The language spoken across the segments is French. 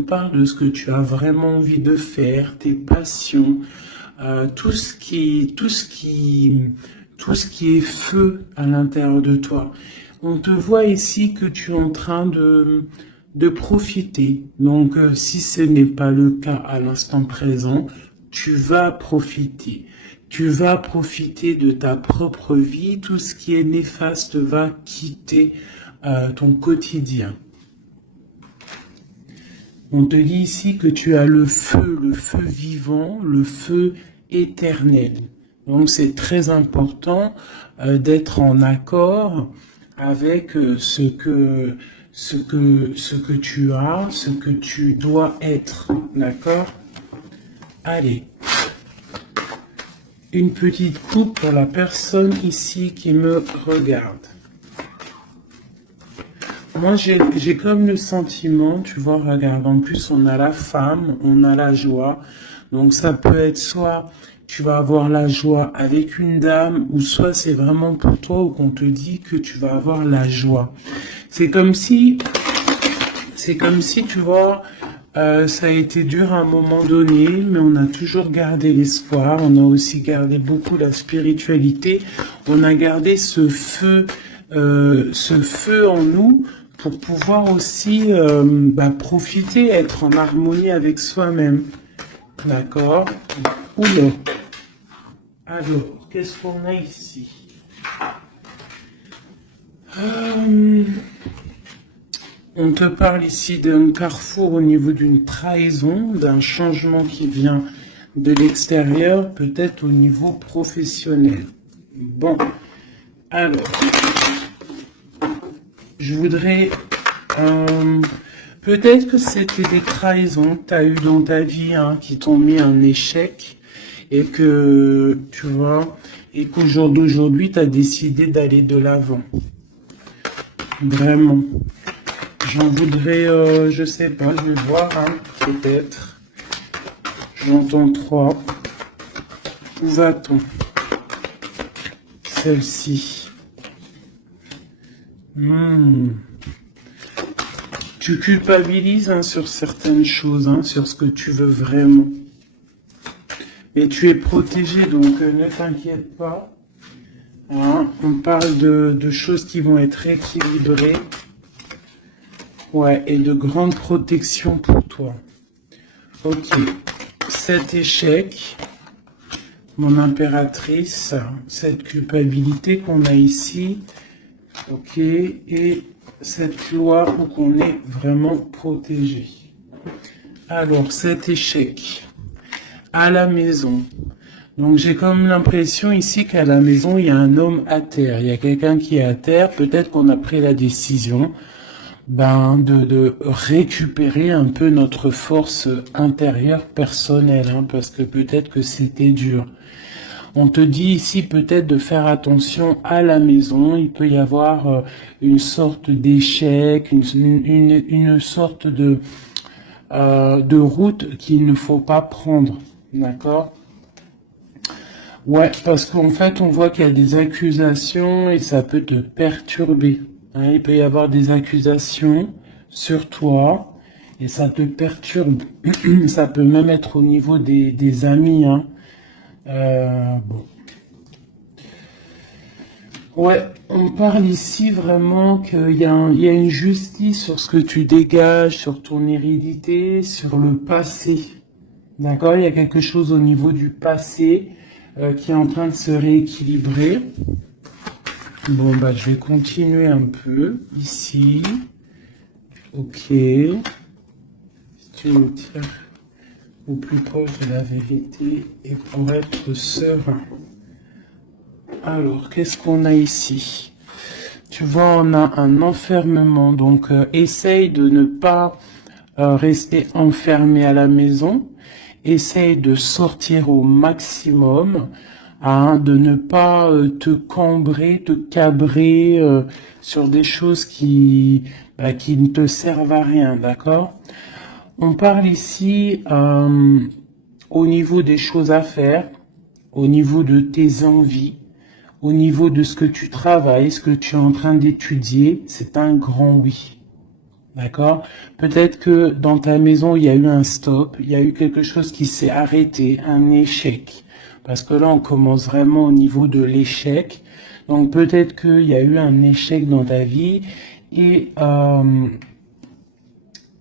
On parle de ce que tu as vraiment envie de faire, tes passions, tout ce qui est feu à l'intérieur de toi. On te voit ici que tu es en train de profiter. Donc, si ce n'est pas le cas à l'instant présent, tu vas profiter. Tu vas profiter de ta propre vie. Tout ce qui est néfaste va quitter ton quotidien. On te dit ici que tu as le feu vivant, le feu éternel. Donc c'est très important d'être en accord avec ce que tu as, ce que tu dois être. D'accord? Allez. Une petite coupe pour la personne ici qui me regarde. Moi, j'ai comme le sentiment, tu vois, regarde, en plus, on a la femme, on a la joie. Donc, ça peut être soit tu vas avoir la joie avec une dame, ou soit c'est vraiment pour toi ou qu'on te dit que tu vas avoir la joie. C'est comme si, tu vois, ça a été dur à un moment donné, mais on a toujours gardé l'espoir. On a aussi gardé beaucoup la spiritualité. On a gardé ce feu en nous pour pouvoir aussi profiter, être en harmonie avec soi-même. D'accord? Oula. Alors, qu'est-ce qu'on a ici? On te parle ici d'un carrefour au niveau d'une trahison, d'un changement qui vient de l'extérieur, peut-être au niveau professionnel. Bon, alors, je voudrais... peut-être que c'était des trahisons que tu as eues dans ta vie qui t'ont mis en échec et que, tu vois, et qu'au jour d'aujourd'hui, tu as décidé d'aller de l'avant. Vraiment. J'en voudrais, je sais pas, je vais voir, peut-être. J'entends 3. Où va-t-on? Celle-ci. Tu culpabilises sur certaines choses, sur ce que tu veux vraiment. Mais tu es protégé, donc ne t'inquiète pas. On parle de choses qui vont être équilibrées. Ouais, et de grande protection pour toi. Ok. Cet échec, mon impératrice, cette culpabilité qu'on a ici. Ok. Et cette loi où on est vraiment protégé. Alors, cet échec à la maison. Donc, j'ai comme l'impression ici qu'à la maison, il y a un homme à terre. Il y a quelqu'un qui est à terre. Peut-être qu'on a pris la décision de récupérer un peu notre force intérieure personnelle, parce que peut-être que c'était dur. On te dit ici peut-être de faire attention à la maison. Il peut y avoir une sorte d'échec, une sorte de route qu'il ne faut pas prendre. D'accord? Ouais, parce qu'en fait, on voit qu'il y a des accusations et ça peut te perturber. Il peut y avoir des accusations sur toi et ça te perturbe. Ça peut même être au niveau des amis. Bon. Ouais, on parle ici vraiment qu'il y a une justice sur ce que tu dégages, sur ton hérédité, sur le passé. D'accord? Il y a quelque chose au niveau du passé qui est en train de se rééquilibrer. Bon, je vais continuer un peu ici. Ok. Si tu me tires au plus proche de la vérité et pour être serein. Alors, qu'est-ce qu'on a ici? Tu vois, on a un enfermement. Donc, essaye de ne pas rester enfermé à la maison. Essaye de sortir au maximum. De ne pas te cambrer, te cabrer sur des choses qui ne te servent à rien, d'accord? On parle ici au niveau des choses à faire, au niveau de tes envies, au niveau de ce que tu travailles, ce que tu es en train d'étudier, c'est un grand oui. D'accord? Peut-être que dans ta maison, il y a eu un stop, il y a eu quelque chose qui s'est arrêté, un échec. Parce que là, on commence vraiment au niveau de l'échec. Donc peut-être qu'il y a eu un échec dans ta vie et, euh,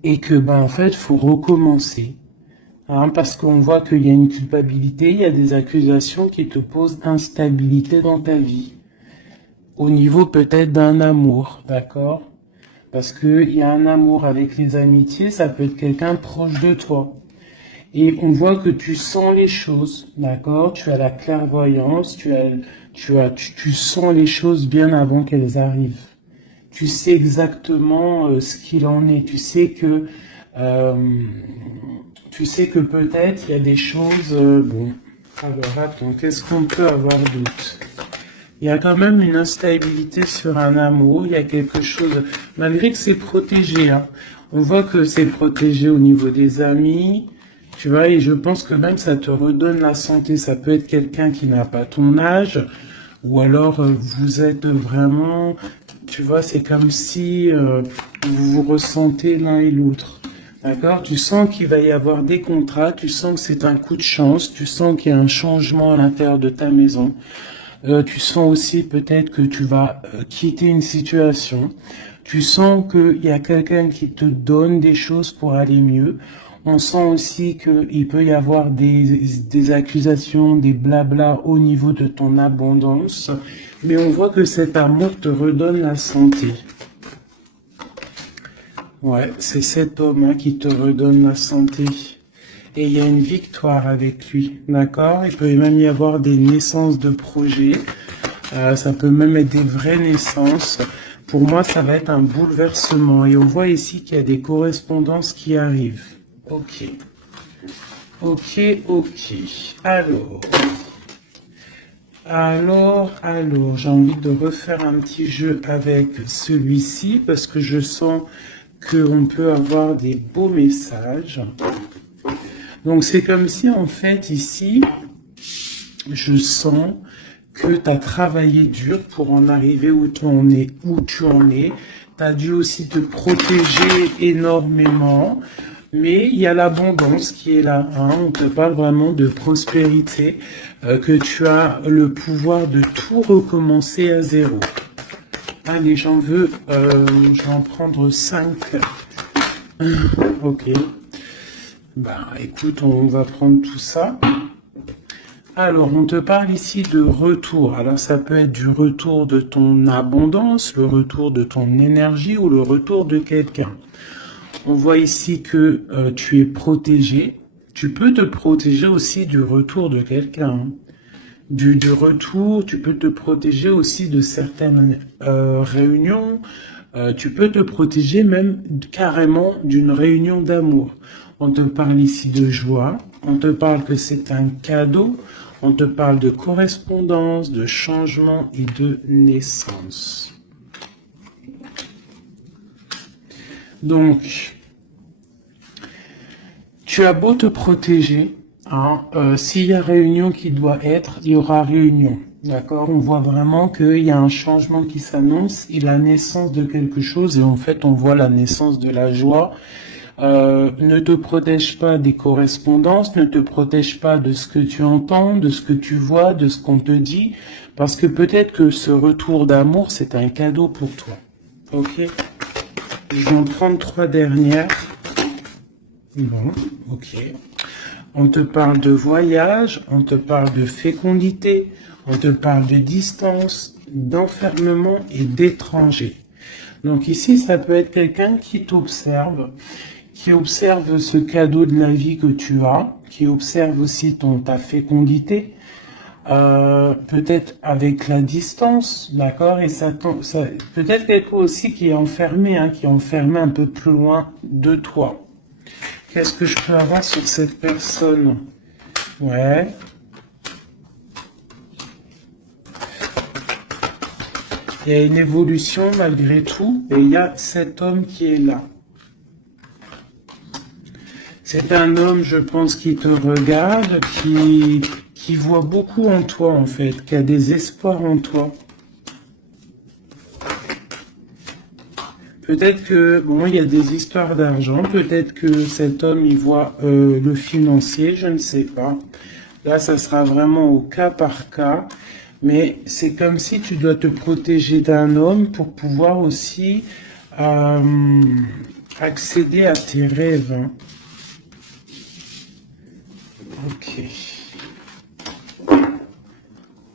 et que, ben, en fait, faut recommencer. Hein, parce qu'on voit qu'il y a une culpabilité, il y a des accusations qui te posent instabilité dans ta vie. Au niveau peut-être d'un amour, d'accord? Parce que il y a un amour avec les amitiés, ça peut être quelqu'un proche de toi. Et on voit que tu sens les choses, d'accord? Tu as la clairvoyance, tu sens les choses bien avant qu'elles arrivent. Tu sais exactement ce qu'il en est. Euh, tu sais que peut-être il y a des choses. Bon, alors attends, qu'est-ce qu'on peut avoir d'autre? Il y a quand même une instabilité sur un amour, il y a quelque chose, malgré que c'est protégé, hein. On voit que c'est protégé au niveau des amis, tu vois, et je pense que même ça te redonne la santé. Ça peut être quelqu'un qui n'a pas ton âge, ou alors vous êtes vraiment, tu vois, c'est comme si vous vous ressentez l'un et l'autre. D'accord? Tu sens qu'il va y avoir des contrats, tu sens que c'est un coup de chance, tu sens qu'il y a un changement à l'intérieur de ta maison. Tu sens aussi peut-être que tu vas quitter une situation. Tu sens qu'il y a quelqu'un qui te donne des choses pour aller mieux. On sent aussi qu'il peut y avoir des accusations, des blabla au niveau de ton abondance. Mais on voit que cet amour te redonne la santé. Ouais, c'est cet homme hein, qui te redonne la santé. Et il y a une victoire avec lui, d'accord? Il peut même y avoir des naissances de projets. Ça peut même être des vraies naissances. Pour moi, ça va être un bouleversement. Et on voit ici qu'il y a des correspondances qui arrivent. Ok. Ok, ok. Alors, j'ai envie de refaire un petit jeu avec celui-ci parce que je sens qu'on peut avoir des beaux messages. Donc c'est comme si en fait ici, je sens que tu as travaillé dur pour en arriver où tu en es. Tu as dû aussi te protéger énormément, mais il y a l'abondance qui est là. Hein. On te parle vraiment de prospérité, que tu as le pouvoir de tout recommencer à zéro. Allez, je vais en prendre 5. Ok. Bah écoute, on va prendre tout ça. Alors, on te parle ici de retour. Alors, ça peut être du retour de ton abondance, le retour de ton énergie ou le retour de quelqu'un. On voit ici que tu es protégé. Tu peux te protéger aussi du retour de quelqu'un. Du retour, tu peux te protéger aussi de certaines réunions. Tu peux te protéger même carrément d'une réunion d'amour. On te parle ici de joie. On te parle que c'est un cadeau. On te parle de correspondance, de changement et de naissance. Donc, tu as beau te protéger, hein, s'il y a réunion qui doit être, il y aura réunion. D'accord? On voit vraiment qu'il y a un changement qui s'annonce et la naissance de quelque chose. Et en fait, on voit la naissance de la joie. Ne te protège pas des correspondances, ne te protège pas de ce que tu entends, de ce que tu vois, de ce qu'on te dit, parce que peut-être que ce retour d'amour, c'est un cadeau pour toi. Ok? Je vais en prendre 3 dernières. Bon, ok. On te parle de voyage, on te parle de fécondité, on te parle de distance, d'enfermement et d'étranger. Donc ici, ça peut être quelqu'un qui t'observe, qui observe ce cadeau de la vie que tu as, qui observe aussi ta fécondité, peut-être avec la distance, d'accord, et ça peut-être quelqu'un aussi qui est enfermé, hein, qui est enfermé un peu plus loin de toi. Qu'est-ce que je peux avoir sur cette personne? Ouais. Il y a une évolution malgré tout, et il y a cet homme qui est là. C'est un homme, je pense, qui te regarde, qui voit beaucoup en toi, en fait, qui a des espoirs en toi. Peut-être que, bon, il y a des histoires d'argent, peut-être que cet homme, il voit le financier, je ne sais pas. Là, ça sera vraiment au cas par cas, mais c'est comme si tu dois te protéger d'un homme pour pouvoir aussi accéder à tes rêves. Hein. Ok.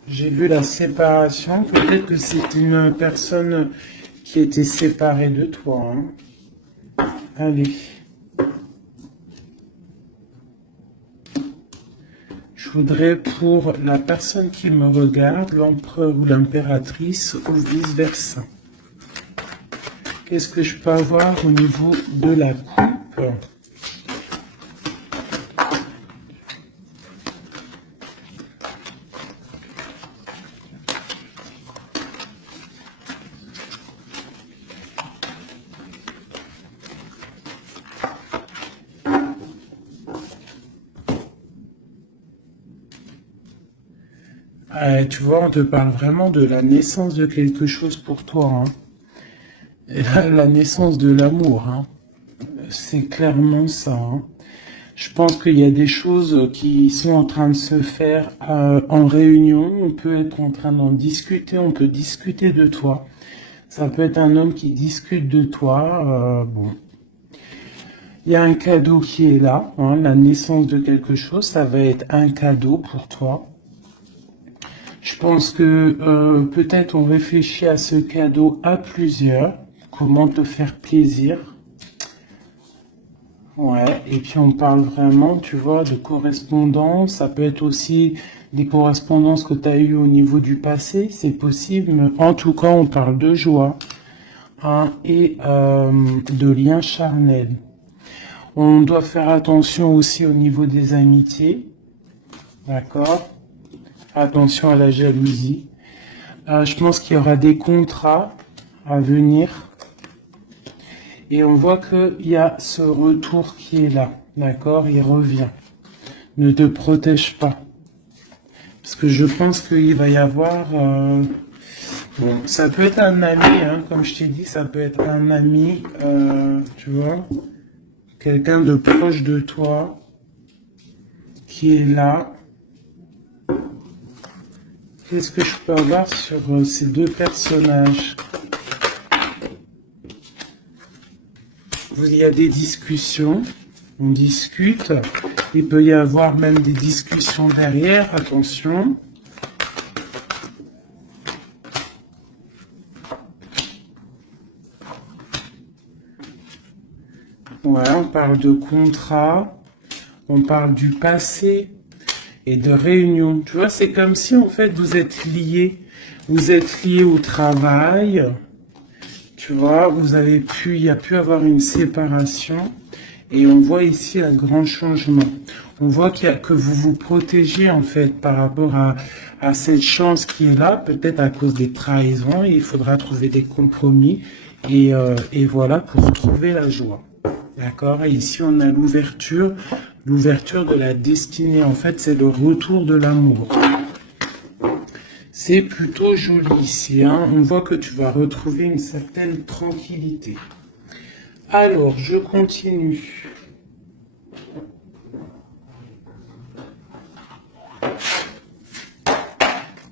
J'ai vu la séparation, peut-être que c'est une personne qui était séparée de toi. Hein. Allez. Je voudrais pour la personne qui me regarde, l'empereur ou l'impératrice, ou vice-versa. Qu'est-ce que je peux avoir au niveau de la coupe? Tu vois, on te parle vraiment de la naissance de quelque chose pour toi. Hein. Et la naissance de l'amour. Hein. C'est clairement ça. Hein. Je pense qu'il y a des choses qui sont en train de se faire en réunion. On peut être en train d'en discuter. On peut discuter de toi. Ça peut être un homme qui discute de toi. Bon. Il y a un cadeau qui est là. Hein, la naissance de quelque chose, ça va être un cadeau pour toi. Je pense que peut-être on réfléchit à ce cadeau à plusieurs. Comment te faire plaisir. Ouais, et puis on parle vraiment, tu vois, de correspondance. Ça peut être aussi des correspondances que tu as eues au niveau du passé, c'est possible. Mais en tout cas, on parle de joie hein, et de liens charnels. On doit faire attention aussi au niveau des amitiés. D'accord? Attention à la jalousie. Je pense qu'il y aura des contrats à venir. Et on voit qu'il y a ce retour qui est là. D'accord? Il revient. Ne te protège pas. Parce que je pense qu'il va y avoir... bon, ça peut être un ami, hein, comme je t'ai dit, ça peut être un ami, tu vois, quelqu'un de proche de toi qui est là. Qu'est-ce que je peux avoir sur ces deux personnages? Il y a des discussions, on discute, il peut y avoir même des discussions derrière, attention. Ouais, on parle de contrat, on parle du passé et de réunion. Tu vois, c'est comme si en fait vous êtes liés au travail. Tu vois, il y a pu avoir une séparation et on voit ici un grand changement. On voit que vous vous protégez en fait par rapport à cette chance qui est là, peut-être à cause des trahisons. Il faudra trouver des compromis et voilà pour trouver la joie. D'accord? Et ici on a l'ouverture de la destinée. En fait, c'est le retour de l'amour. C'est plutôt joli ici, hein. On voit que tu vas retrouver une certaine tranquillité. Alors, je continue.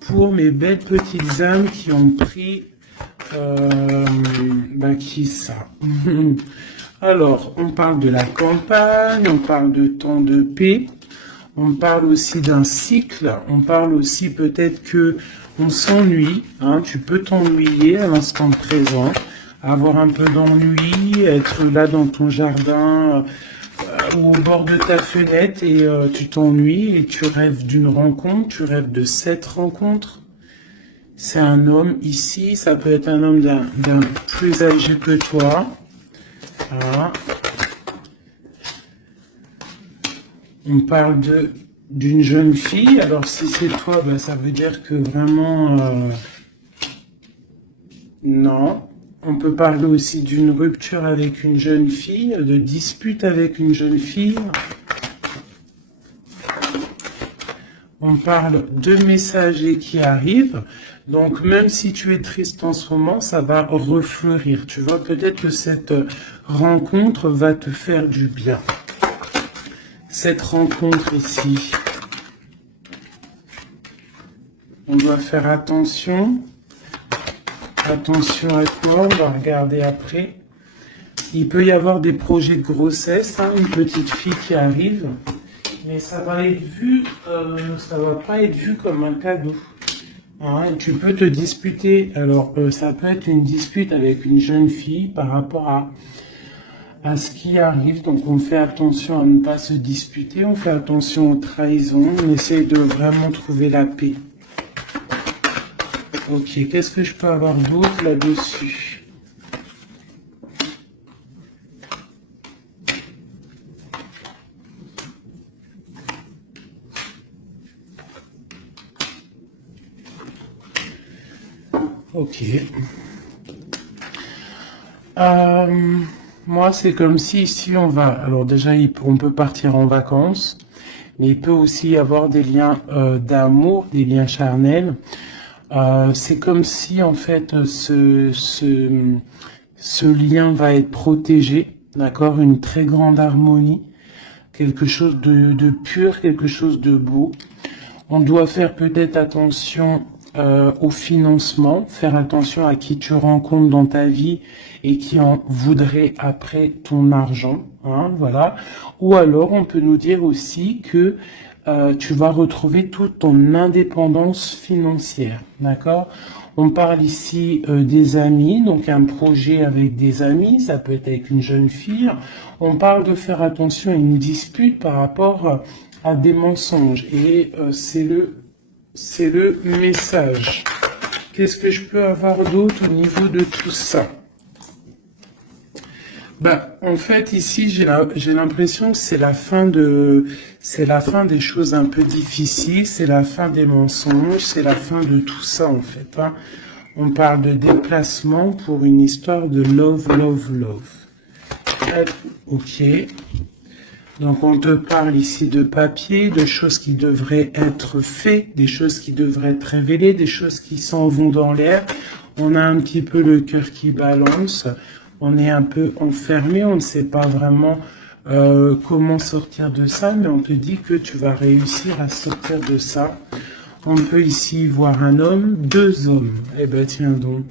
Pour mes belles petites âmes qui ont pris... qui ça? Alors, on parle de la campagne, on parle de temps de paix. On parle aussi d'un cycle, on parle aussi peut-être que on s'ennuie, hein, tu peux t'ennuyer à l'instant présent, avoir un peu d'ennui, être là dans ton jardin ou au bord de ta fenêtre et tu t'ennuies et tu rêves d'une rencontre, tu rêves de cette rencontre. C'est un homme ici, ça peut être un homme d'un plus âgé que toi. Voilà. On parle d'une jeune fille. Alors si c'est toi, ben, ça veut dire que vraiment non. On peut parler aussi d'une rupture avec une jeune fille, de dispute avec une jeune fille. On parle de messagers qui arrivent. Donc, même si tu es triste en ce moment, ça va refleurir. Tu vois, peut-être que cette rencontre va te faire du bien. Cette rencontre ici. On doit faire attention. Attention à toi, on va regarder après. Il peut y avoir des projets de grossesse, hein, une petite fille qui arrive. Mais ça va être vu, ça va pas être vu comme un cadeau. Hein, tu peux te disputer. Alors, ça peut être une dispute avec une jeune fille par rapport à ce qui arrive. Donc, on fait attention à ne pas se disputer. On fait attention aux trahisons. On essaie de vraiment trouver la paix. Ok, qu'est-ce que je peux avoir d'autre là-dessus? Ok. Moi, c'est comme si ici on va. Alors déjà, on peut partir en vacances, mais il peut aussi y avoir des liens d'amour, des liens charnels. C'est comme si en fait ce lien va être protégé, d'accord, une très grande harmonie, quelque chose de pur, quelque chose de beau. On doit faire peut-être attention au financement, faire attention à qui tu rencontres dans ta vie et qui en voudrait après ton argent, hein, voilà. Ou alors on peut nous dire aussi que tu vas retrouver toute ton indépendance financière, d'accord? On parle ici des amis, donc un projet avec des amis, ça peut être avec une jeune fille. On parle de faire attention à une dispute par rapport à des mensonges et c'est le message. Qu'est-ce que je peux avoir d'autre au niveau de tout ça? Bah, en fait, ici, j'ai l'impression que c'est la fin des choses un peu difficiles, c'est la fin des mensonges, c'est la fin de tout ça, en fait, hein. On parle de déplacement pour une histoire de love, love, love. Ok. Donc, on te parle ici de papier, de choses qui devraient être faites, des choses qui devraient être révélées, des choses qui s'en vont dans l'air. On a un petit peu le cœur qui balance. On est un peu enfermé, on ne sait pas vraiment comment sortir de ça, mais on te dit que tu vas réussir à sortir de ça. On peut ici voir un homme, deux hommes. Eh ben tiens donc.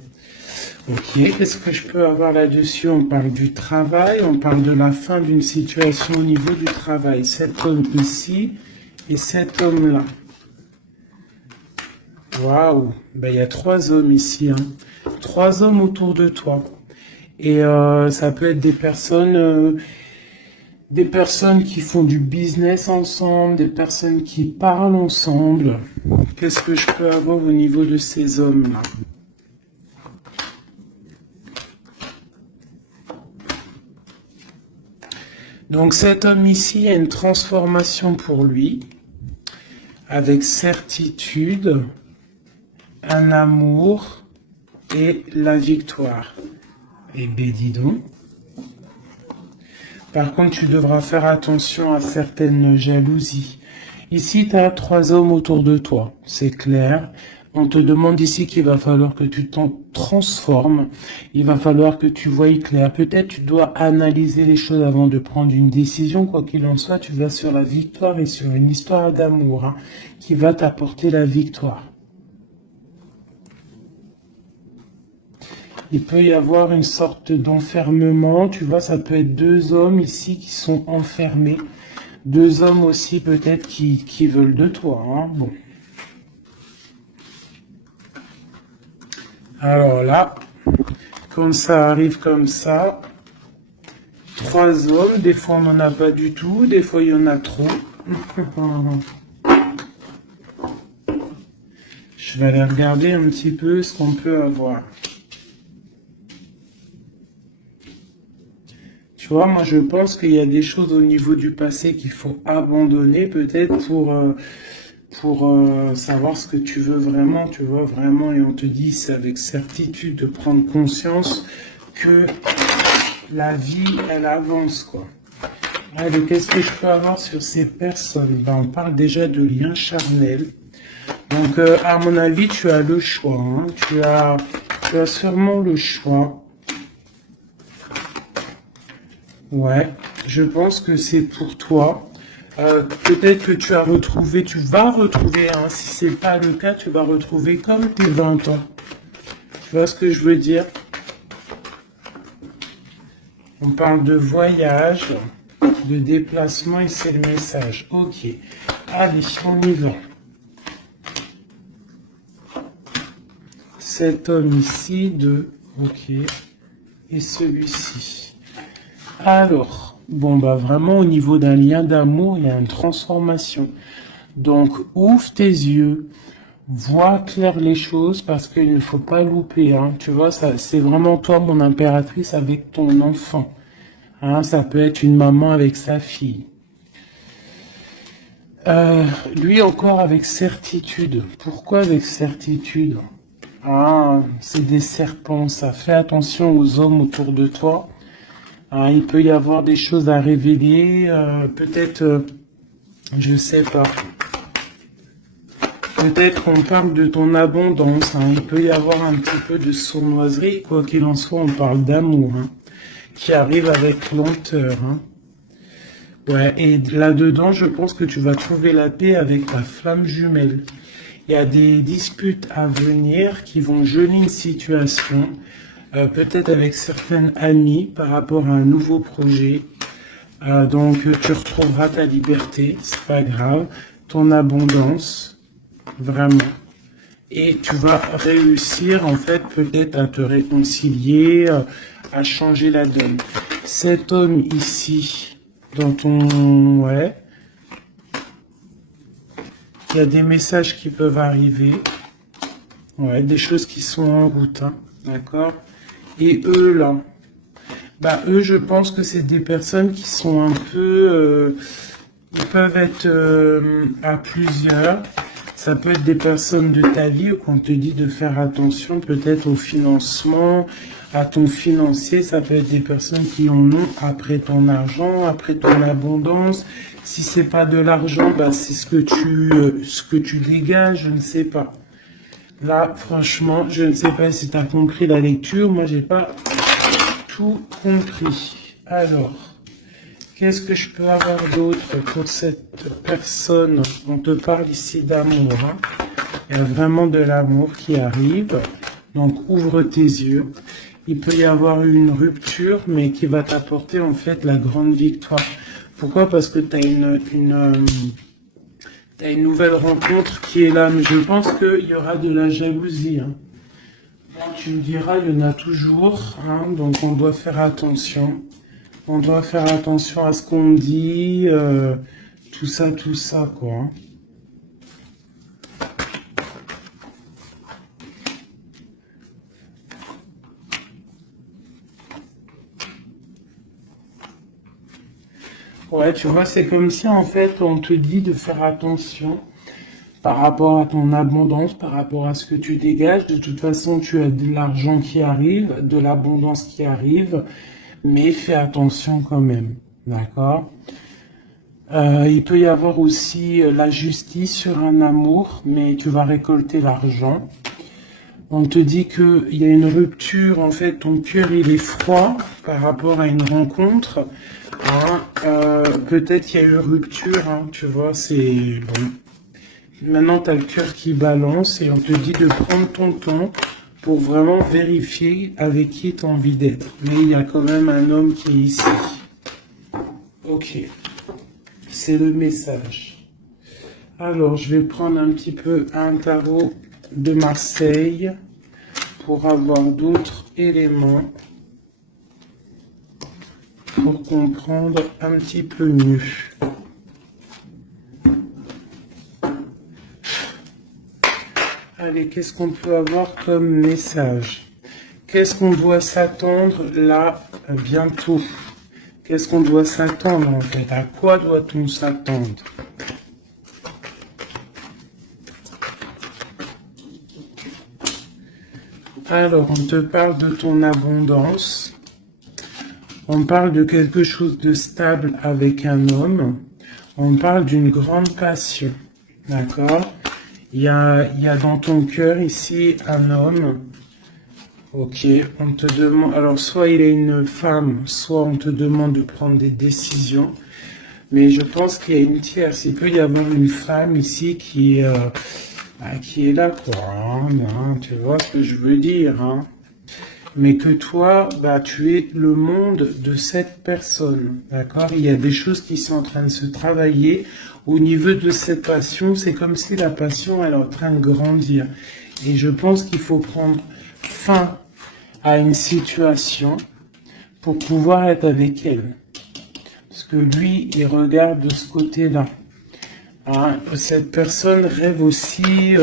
Ok, qu'est-ce que je peux avoir là-dessus? On parle du travail, on parle de la fin d'une situation au niveau du travail. Cet homme ici et cet homme-là. Waouh, ben il y a trois hommes ici, hein. Trois hommes autour de toi. Et ça peut être des personnes qui font du business ensemble, des personnes qui parlent ensemble. Qu'est-ce que je peux avoir au niveau de ces hommes-là? Donc cet homme ici, il y a une transformation pour lui, avec certitude, un amour et la victoire. Eh bien, dis donc. Par contre, tu devras faire attention à certaines jalousies. Ici, tu as trois hommes autour de toi, c'est clair. On te demande ici qu'il va falloir que tu t'en transformes. Il va falloir que tu voies clair. Peut-être tu dois analyser les choses avant de prendre une décision. Quoi qu'il en soit, tu vas sur la victoire et sur une histoire d'amour, hein, qui va t'apporter la victoire. Il peut y avoir une sorte d'enfermement, tu vois, ça peut être deux hommes ici qui sont enfermés. Deux hommes aussi peut-être qui veulent de toi, hein. Bon. Alors là, quand ça arrive comme ça, trois hommes, des fois on n'en a pas du tout, des fois il y en a trop. Je vais aller regarder un petit peu ce qu'on peut avoir. Tu vois, moi je pense qu'il y a des choses au niveau du passé qu'il faut abandonner peut-être pour savoir ce que tu veux vraiment, tu vois, vraiment, et on te dit, c'est avec certitude de prendre conscience que la vie, elle avance, quoi. Allez, qu'est-ce que je peux avoir sur ces personnes? Ben, on parle déjà de liens charnels. Donc, à mon avis, tu as le choix. Hein. Tu as sûrement le choix. Ouais, je pense que c'est pour toi. Peut-être que tu vas retrouver, hein, si c'est pas le cas, tu vas retrouver comme tes 20 ans. Tu vois ce que je veux dire? On parle de voyage, de déplacement et c'est le message. Ok. Allez, on y va. Cet homme ici, ok. Et celui-ci. Alors, bon, bah vraiment au niveau d'un lien d'amour, il y a une transformation. Donc, ouvre tes yeux, vois clair les choses parce qu'il ne faut pas louper. Hein. Tu vois, ça, c'est vraiment toi, mon impératrice, avec ton enfant. Hein, ça peut être une maman avec sa fille. Lui encore avec certitude. Pourquoi avec certitude? Ah, c'est des serpents, ça. Fais attention aux hommes autour de toi. Ah, il peut y avoir des choses à révéler. Peut-être, je sais pas. Peut-être on parle de ton abondance. Hein. Il peut y avoir un petit peu de sournoiserie. Quoi qu'il en soit, on parle d'amour. Hein, qui arrive avec lenteur. Hein. Ouais, et là-dedans, je pense que tu vas trouver la paix avec ta flamme jumelle. Il y a des disputes à venir qui vont geler une situation, peut-être avec certaines amies par rapport à un nouveau projet. Donc tu retrouveras ta liberté, c'est pas grave, ton abondance, vraiment. Et tu vas réussir en fait peut-être à te réconcilier, à changer la donne. Cet homme ici, dans ton... Ouais. Il y a des messages qui peuvent arriver. Ouais, des choses qui sont en route. Hein, d'accord? Et eux, là. Bah, eux, je pense que c'est des personnes qui sont un peu... ils peuvent être à plusieurs. Ça peut être des personnes de ta vie qu'on te dit de faire attention peut-être au financement, à ton financier. Ça peut être des personnes qui en ont après ton argent, après ton abondance. Si c'est pas de l'argent, bah c'est ce que tu dégages, je ne sais pas. Là, franchement, je ne sais pas si tu as compris la lecture. Moi, j'ai pas tout compris. Alors, qu'est-ce que je peux avoir d'autre pour cette personne? On te parle ici d'amour. Hein. Il y a vraiment de l'amour qui arrive. Donc, ouvre tes yeux. Il peut y avoir une rupture, mais qui va t'apporter en fait la grande victoire. Pourquoi? Parce que tu as t'as une nouvelle rencontre qui est là. Mais je pense qu'il y aura de la jalousie. Hein. Bon, tu me diras, il y en a toujours. Hein, donc, on doit faire attention. On doit faire attention à ce qu'on dit, tout ça, quoi. Hein. Ouais, tu vois, c'est comme si, en fait, on te dit de faire attention par rapport à ton abondance, par rapport à ce que tu dégages. De toute façon, tu as de l'argent qui arrive, de l'abondance qui arrive, mais fais attention quand même, d'accord? Il peut y avoir aussi la justice sur un amour, mais tu vas récolter l'argent. On te dit qu'il y a une rupture, en fait, ton cœur il est froid par rapport à une rencontre. Hein, peut-être qu'il y a eu rupture, hein, tu vois, c'est bon. Maintenant, tu as le cœur qui balance et on te dit de prendre ton temps pour vraiment vérifier avec qui tu as envie d'être. Mais il y a quand même un homme qui est ici. Ok, c'est le message. Alors, je vais prendre un petit peu un tarot de Marseille pour avoir d'autres éléments pour comprendre un petit peu mieux. Allez, qu'est-ce qu'on peut avoir comme message? Qu'est-ce qu'on doit s'attendre là bientôt? Qu'est-ce qu'on doit s'attendre en fait? À quoi doit-on s'attendre? Alors, on te parle de ton abondance. On parle de quelque chose de stable avec un homme. On parle d'une grande passion. D'accord? Il y a dans ton cœur ici un homme. Ok, on te demande, alors soit il est une femme, soit on te demande de prendre des décisions, mais je pense qu'il y a une tierce. Il peut y avoir une femme ici qui est là, quoi, hein, tu vois ce que je veux dire, hein. Mais que toi, tu es le monde de cette personne, d'accord? Il y a des choses qui sont en train de se travailler au niveau de cette passion. C'est comme si la passion, elle est en train de grandir. Et je pense qu'il faut prendre fin à une situation pour pouvoir être avec elle. Parce que lui, il regarde de ce côté-là. Hein, cette personne rêve aussi,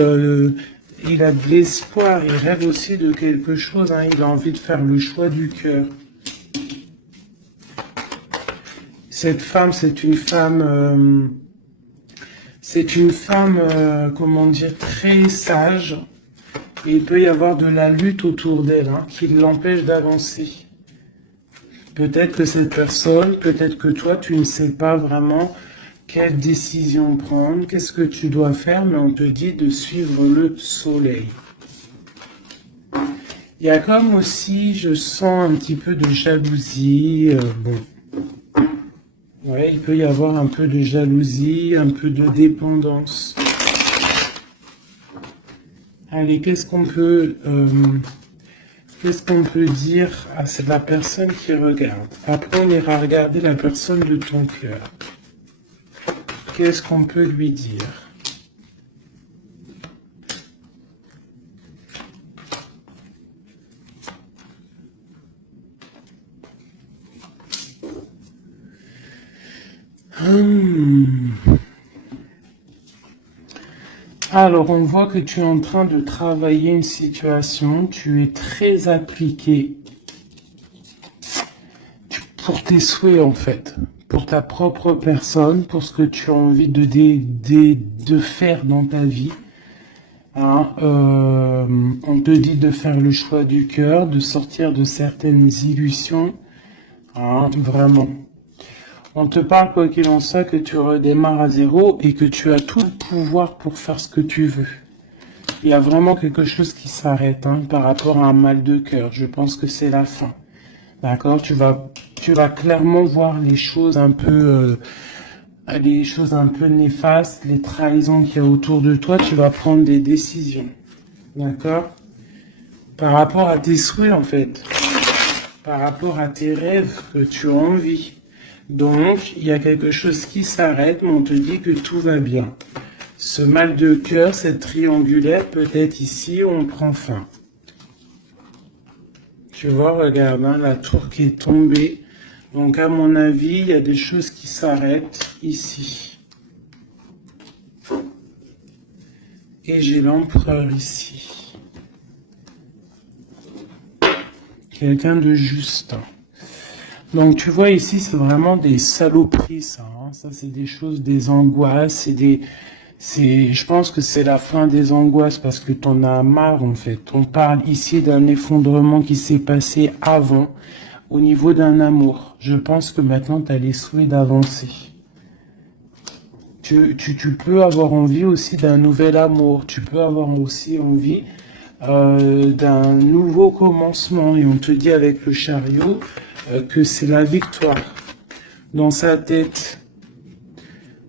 il a de l'espoir, il rêve aussi de quelque chose, hein, il a envie de faire le choix du cœur. Cette femme, c'est une femme, comment dire, très sage. Et il peut y avoir de la lutte autour d'elle, hein, qui l'empêche d'avancer. Peut-être que cette personne, peut-être que toi, tu ne sais pas vraiment quelle décision prendre, qu'est-ce que tu dois faire, mais on te dit de suivre le soleil. Il y a comme aussi, je sens un petit peu de jalousie, bon. Ouais, il peut y avoir un peu de jalousie, un peu de dépendance. Allez, qu'est-ce qu'on peut dire à la personne qui regarde? Après, on ira regarder la personne de ton cœur. Qu'est-ce qu'on peut lui dire? Alors, on voit que tu es en train de travailler une situation, tu es très appliqué pour tes souhaits en fait, pour ta propre personne, pour ce que tu as envie de faire dans ta vie. Hein, on te dit de faire le choix du cœur, de sortir de certaines illusions, hein, vraiment. On te parle, quoi qu'il en soit, que tu redémarres à zéro et que tu as tout le pouvoir pour faire ce que tu veux. Il y a vraiment quelque chose qui s'arrête, hein, par rapport à un mal de cœur. Je pense que c'est la fin. D'accord? Tu vas clairement voir les choses un peu néfastes, les trahisons qu'il y a autour de toi. Tu vas prendre des décisions. D'accord? Par rapport à tes souhaits, en fait. Par rapport à tes rêves que tu as envie. Donc, il y a quelque chose qui s'arrête, mais on te dit que tout va bien. Ce mal de cœur, cette triangulaire, peut-être ici, on prend fin. Tu vois, regarde, hein, la tour qui est tombée. Donc, à mon avis, il y a des choses qui s'arrêtent ici. Et j'ai l'empereur ici. Quelqu'un de juste. Donc, tu vois, ici, c'est vraiment des saloperies, ça. Hein. Ça, c'est des choses, des angoisses, je pense que c'est la fin des angoisses parce que t'en as marre, en fait. On parle ici d'un effondrement qui s'est passé avant, au niveau d'un amour. Je pense que maintenant, tu as les souhaits d'avancer. Tu peux avoir envie aussi d'un nouvel amour. Tu peux avoir aussi envie d'un nouveau commencement. Et on te dit avec le chariot que c'est la victoire. Dans sa tête,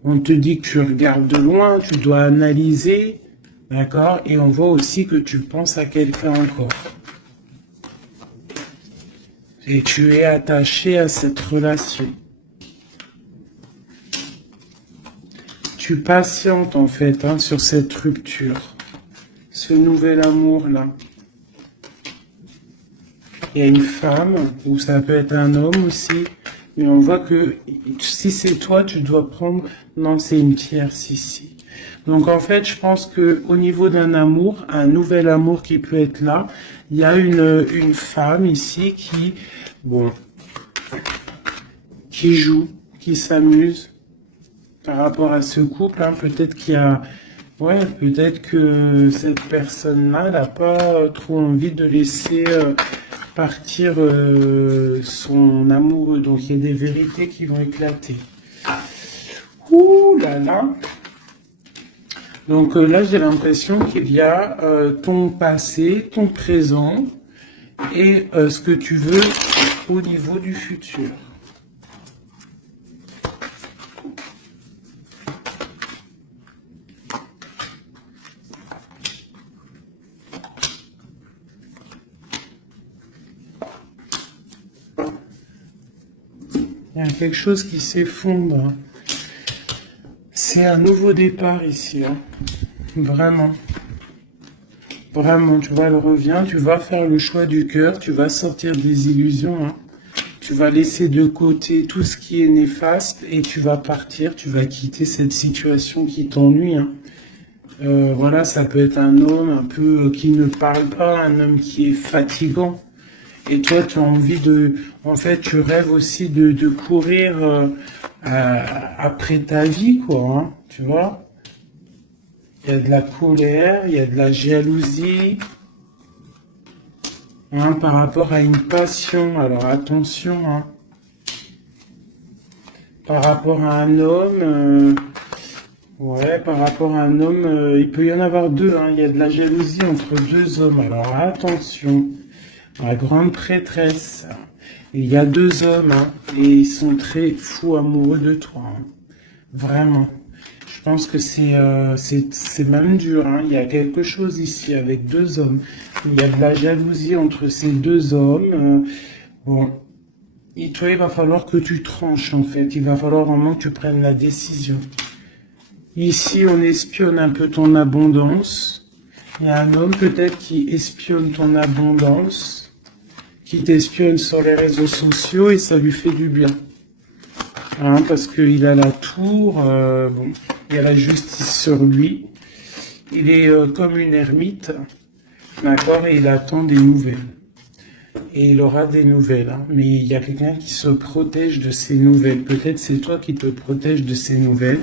on te dit que tu regardes de loin, tu dois analyser, d'accord? Et on voit aussi que tu penses à quelqu'un encore. Et tu es attaché à cette relation. Tu patientes en fait, hein, sur cette rupture. Ce nouvel amour-là. Il y a une femme, ou ça peut être un homme aussi, mais on voit que si c'est toi, tu dois prendre... Non, c'est une tierce ici. Donc en fait, je pense que au niveau d'un amour, un nouvel amour qui peut être là, il y a une femme ici qui joue, qui s'amuse par rapport à ce couple. Hein. Peut-être qu'il y a... Ouais, peut-être que cette personne-là n'a pas trop envie de laisser partir son amoureux. Donc il y a des vérités qui vont éclater. Ouh là là. Donc là, j'ai l'impression qu'il y a ton passé, ton présent et ce que tu veux au niveau du futur. Il y a quelque chose qui s'effondre. C'est un nouveau départ ici, hein. Vraiment. Vraiment, tu vois, elle revient, tu vas faire le choix du cœur, tu vas sortir des illusions, hein. Tu vas laisser de côté tout ce qui est néfaste et tu vas partir, tu vas quitter cette situation qui t'ennuie, hein. Voilà, ça peut être un homme un peu qui ne parle pas, un homme qui est fatigant. Et toi, tu as envie de... En fait, tu rêves aussi de courir après ta vie, quoi, hein, tu vois. Il y a de la colère, il y a de la jalousie, hein, par rapport à une passion. Alors attention, hein. Par rapport à un homme, ouais, par rapport à un homme, il peut y en avoir deux, hein. Il y a de la jalousie entre deux hommes. Alors attention, la grande prêtresse. Il y a deux hommes, hein, et ils sont très fous amoureux de toi, hein. Vraiment. Je pense que c'est même dur, hein. Il y a quelque chose ici avec deux hommes. Il y a de la jalousie entre ces deux hommes. Bon, et toi, il va falloir que tu tranches, en fait. Il va falloir vraiment que tu prennes la décision. Ici, on espionne un peu ton abondance. Il y a un homme peut-être qui espionne ton abondance, qui t'espionne sur les réseaux sociaux et ça lui fait du bien. Hein, parce qu'il a la tour, bon, il y a la justice sur lui. Il est comme une ermite, d'accord, et il attend des nouvelles. Et il aura des nouvelles, hein, mais il y a quelqu'un qui se protège de ces nouvelles. Peut-être c'est toi qui te protèges de ces nouvelles.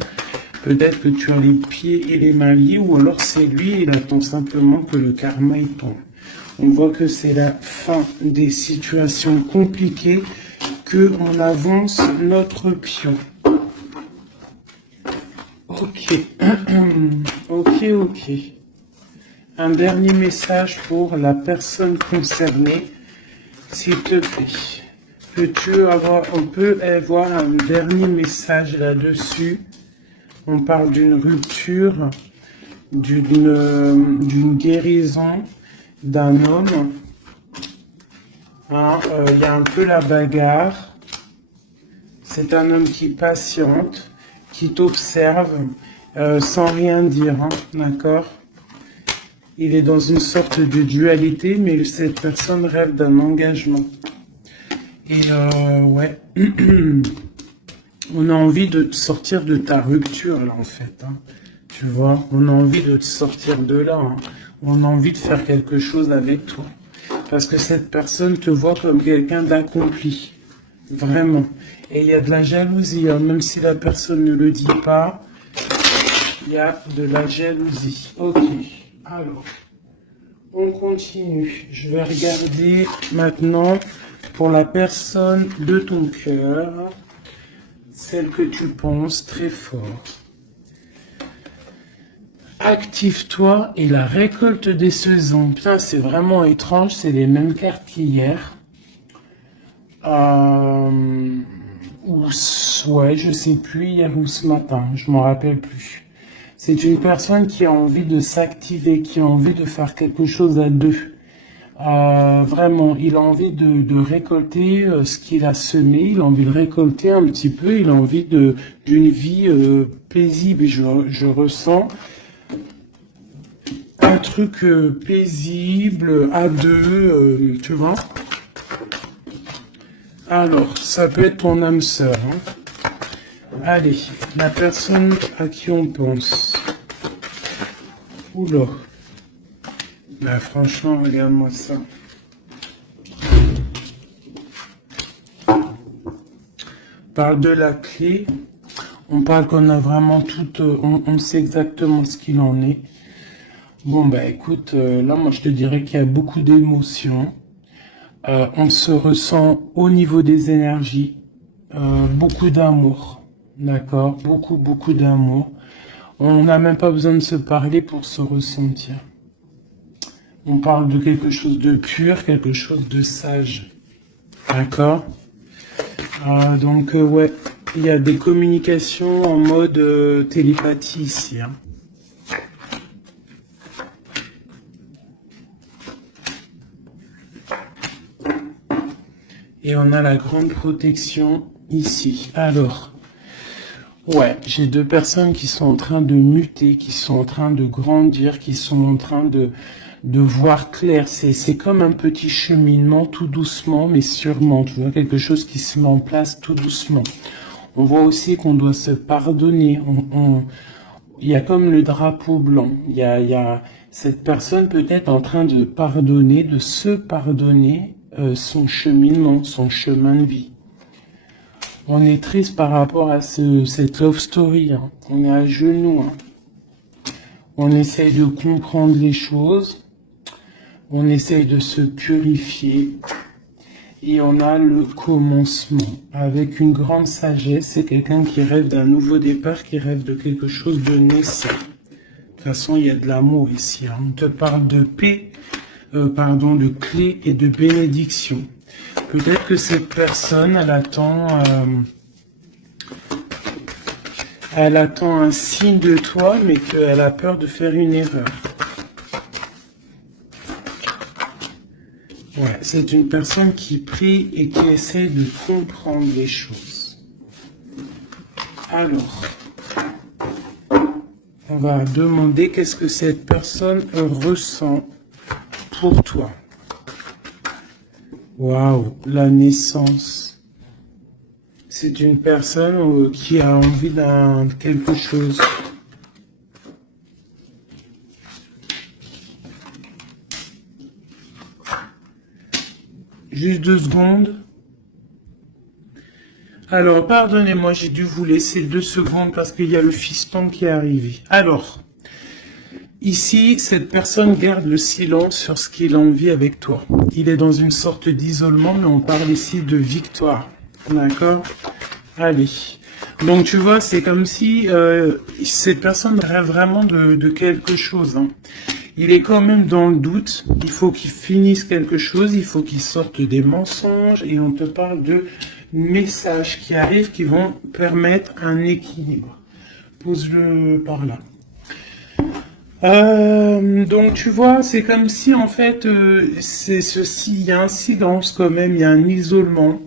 Peut-être que tu as les pieds et les mains liés, ou alors c'est lui, il attend simplement que le karma y tombe. On voit que c'est la fin des situations compliquées, que on avance notre pion. Ok, ok. Un dernier message pour la personne concernée, s'il te plaît. On peut avoir un dernier message là-dessus. On parle d'une rupture, d'une guérison d'un homme. Hein, y a un peu la bagarre. C'est un homme qui patiente, qui t'observe sans rien dire, hein, d'accord? Il est dans une sorte de dualité, mais cette personne rêve d'un engagement. Et ouais, on a envie de te sortir de ta rupture, là, en fait, hein. Tu vois, on a envie de te sortir de là, hein. On a envie de faire quelque chose avec toi. Parce que cette personne te voit comme quelqu'un d'accompli. Vraiment. Et il y a de la jalousie, hein. Même si la personne ne le dit pas, il y a de la jalousie. Ok. Alors, on continue. Je vais regarder maintenant pour la personne de ton cœur, celle que tu penses très fort. Active-toi et la récolte des saisons. Putain, c'est vraiment étrange, c'est les mêmes cartes qu'hier. Ouais, je sais plus, hier ou ce matin, je m'en rappelle plus. C'est une personne qui a envie de s'activer, qui a envie de faire quelque chose à deux. Vraiment, il a envie de récolter ce qu'il a semé, il a envie de récolter un petit peu, il a envie d'une vie paisible. Et je ressens un truc paisible à deux, tu vois. Alors, ça peut être ton âme sœur, hein. Allez, la personne à qui on pense. Oula. Bah franchement, regarde-moi ça. On parle de la clé. On parle qu'on a vraiment tout... on sait exactement ce qu'il en est. Bon, bah écoute, là, moi, je te dirais qu'il y a beaucoup d'émotions. On se ressent au niveau des énergies, beaucoup d'amour, d'accord? Beaucoup d'amour. On n'a même pas besoin de se parler pour se ressentir. On parle de quelque chose de pur, quelque chose de sage, d'accord? Donc, ouais, il y a des communications en mode télépathie ici, hein. Et on a la grande protection ici. Alors, ouais, j'ai deux personnes qui sont en train de muter, qui sont en train de grandir, qui sont en train de voir clair. C'est comme un petit cheminement, tout doucement, mais sûrement. Tu vois, quelque chose qui se met en place tout doucement. On voit aussi qu'on doit se pardonner. Il y a comme le drapeau blanc. Il y a cette personne peut-être en train de pardonner, de se pardonner son cheminement, son chemin de vie. On est triste par rapport à cette love story, hein. On est à genoux, hein. On essaye de comprendre les choses. On essaye de se purifier. Et on a le commencement. Avec une grande sagesse, c'est quelqu'un qui rêve d'un nouveau départ, qui rêve de quelque chose de naissant. De toute façon, il y a de l'amour ici, hein. On te parle de paix, de clé et de bénédiction. Peut-être que cette personne, elle attend un signe de toi, mais qu'elle a peur de faire une erreur. Ouais, c'est une personne qui prie et qui essaie de comprendre les choses. Alors, on va demander qu'est-ce que cette personne ressent pour toi. Waouh, la naissance. C'est une personne qui a envie d'un quelque chose. Juste 2 secondes. Alors, pardonnez-moi, j'ai dû vous laisser 2 secondes parce qu'il y a le fiston qui est arrivé. Alors, ici, cette personne garde le silence sur ce qu'il a envie avec toi. Il est dans une sorte d'isolement, mais on parle ici de victoire. D'accord? Allez. Donc, tu vois, c'est comme si cette personne rêve vraiment de quelque chose, hein. Il est quand même dans le doute, il faut qu'il finisse quelque chose, il faut qu'il sorte des mensonges, et on te parle de messages qui arrivent qui vont permettre un équilibre. Pose-le par là. Donc tu vois, c'est comme si en fait, c'est ceci, il y a un silence quand même, il y a un isolement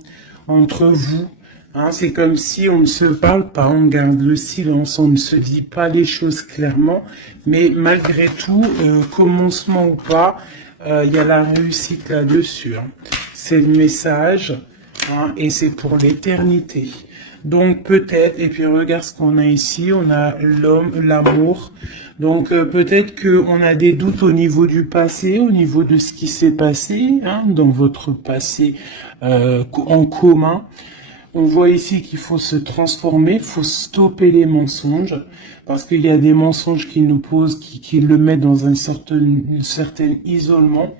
entre vous. Hein, c'est comme si on ne se parle pas, on garde le silence, on ne se dit pas les choses clairement, mais malgré tout, commencement ou pas, il y a la réussite là-dessus, hein. C'est le message, hein, et c'est pour l'éternité. Donc peut-être, et puis regarde ce qu'on a ici, on a l'homme, l'amour. Donc peut-être qu'on a des doutes au niveau du passé, au niveau de ce qui s'est passé, hein, dans votre passé en commun. On voit ici qu'il faut se transformer, il faut stopper les mensonges, parce qu'il y a des mensonges qui nous posent, qui le mettent dans un certain isolement.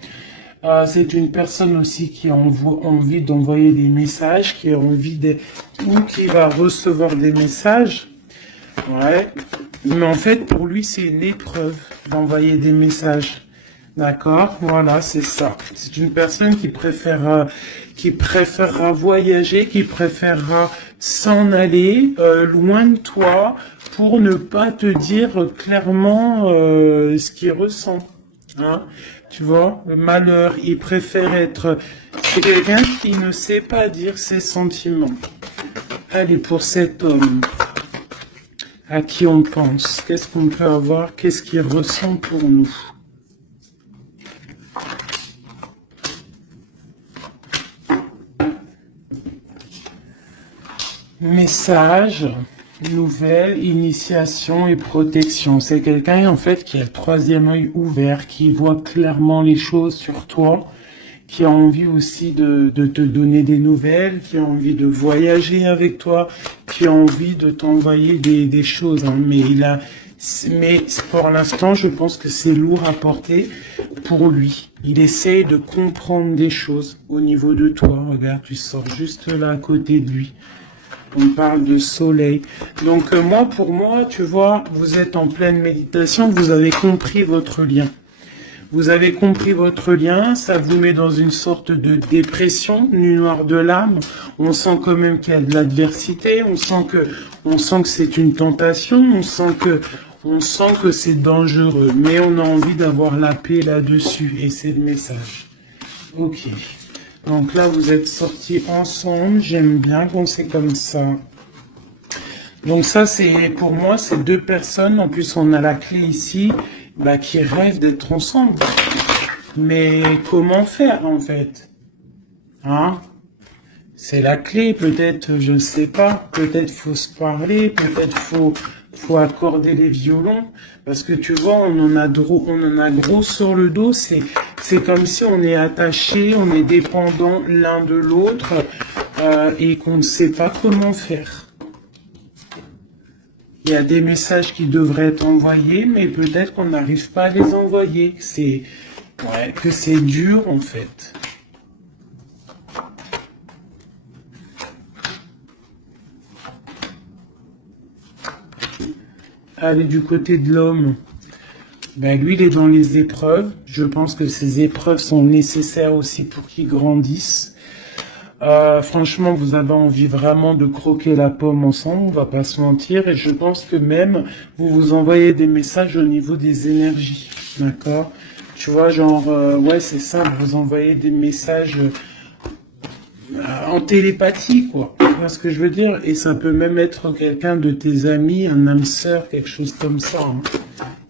C'est une personne aussi qui a envie d'envoyer des messages, qui a envie ou qui va recevoir des messages. Ouais. Mais en fait, pour lui, c'est une épreuve d'envoyer des messages. D'accord? Voilà, c'est ça. C'est une personne qui préférera voyager, qui préférera s'en aller loin de toi pour ne pas te dire clairement ce qu'il ressent. Hein? Tu vois, le malheur, il préfère être... C'est quelqu'un qui ne sait pas dire ses sentiments. Allez, pour cet homme, à qui on pense, qu'est-ce qu'on peut avoir, qu'est-ce qu'il ressent pour nous? Message, nouvelle, initiation et protection. C'est quelqu'un en fait qui a le 3e œil ouvert, qui voit clairement les choses sur toi, qui a envie aussi de te donner des nouvelles, qui a envie de voyager avec toi, qui a envie de t'envoyer des choses, hein. Mais pour l'instant, je pense que c'est lourd à porter pour lui. Il essaie de comprendre des choses au niveau de toi. Regarde, tu sors juste là à côté de lui. On parle de soleil. Donc moi, pour moi, tu vois, vous êtes en pleine méditation, vous avez compris votre lien. Vous avez compris votre lien, ça vous met dans une sorte de dépression, nuit noire de l'âme. On sent quand même qu'il y a de l'adversité, on sent que c'est une tentation, on sent que c'est dangereux, mais on a envie d'avoir la paix là-dessus, et c'est le message. Ok. Donc là, vous êtes sortis ensemble, j'aime bien quand c'est comme ça. Donc ça, c'est pour moi, c'est deux personnes, en plus on a la clé ici, qui rêvent d'être ensemble. Mais comment faire en fait? Hein? C'est la clé, peut-être, je ne sais pas, peut-être faut se parler, peut-être faut accorder les violons, parce que tu vois, on en a gros sur le dos, c'est comme si on est attaché, on est dépendant l'un de l'autre, et qu'on ne sait pas comment faire. Il y a des messages qui devraient être envoyés, mais peut-être qu'on n'arrive pas à les envoyer. Que c'est dur en fait. Allez, du côté de l'homme, lui il est dans les épreuves. Je pense que ces épreuves sont nécessaires aussi pour qu'il grandisse. Franchement, vous avez envie vraiment de croquer la pomme ensemble, on va pas se mentir, et je pense que même vous vous envoyez des messages au niveau des énergies, d'accord? Tu vois, genre, ouais, c'est simple, vous envoyez des messages en télépathie, quoi. Tu vois ce que je veux dire? Et ça peut même être quelqu'un de tes amis, un âme sœur, quelque chose comme ça, hein.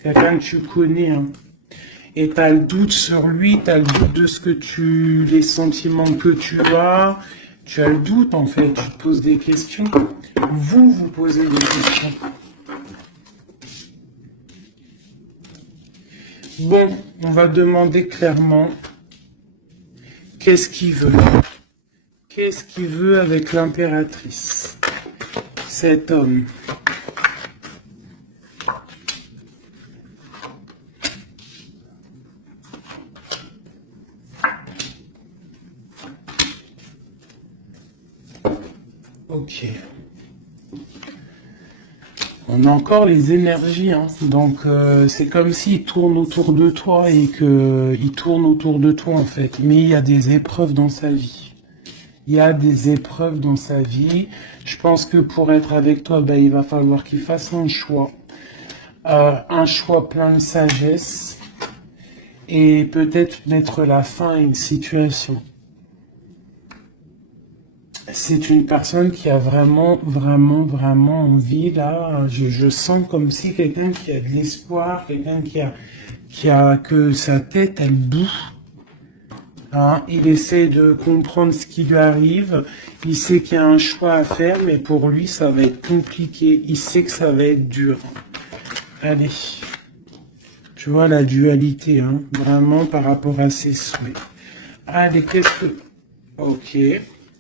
Quelqu'un que tu connais, hein. Et tu as le doute sur lui, tu as le doute de les sentiments que tu as le doute en fait, tu te poses des questions, vous posez des questions. Bon, on va demander clairement, qu'est-ce qu'il veut? Qu'est-ce qu'il veut avec l'impératrice? Cet homme. Ok. On a encore les énergies, hein. Donc c'est comme s'il tourne autour de toi et il tourne autour de toi en fait. Mais il y a des épreuves dans sa vie. Il y a des épreuves dans sa vie. Je pense que pour être avec toi, il va falloir qu'il fasse un choix plein de sagesse et peut-être mettre la fin à une situation. C'est une personne qui a vraiment, vraiment, vraiment envie, là, je sens comme si quelqu'un qui a de l'espoir, quelqu'un que sa tête, elle bouffe. Hein, il essaie de comprendre ce qui lui arrive, il sait qu'il y a un choix à faire, mais pour lui, ça va être compliqué, il sait que ça va être dur. Allez, tu vois la dualité, hein, vraiment par rapport à ses souhaits. Allez, qu'est-ce que... Ok.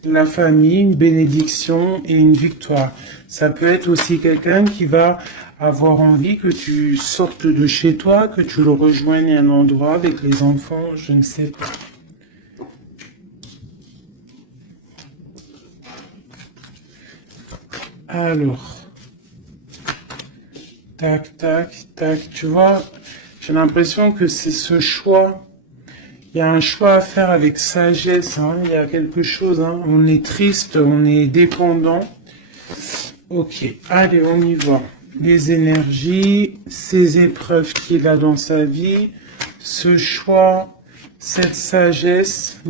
La famille, une bénédiction et une victoire. Ça peut être aussi quelqu'un qui va avoir envie que tu sortes de chez toi, que tu le rejoignes à un endroit avec les enfants, je ne sais pas. Alors, tac, tac, tac, tu vois, j'ai l'impression que c'est ce choix. Il y a un choix à faire avec sagesse, hein. Il y a quelque chose, hein. On est triste, on est dépendant. Ok, allez, on y va. Les énergies, ces épreuves qu'il a dans sa vie, ce choix, cette sagesse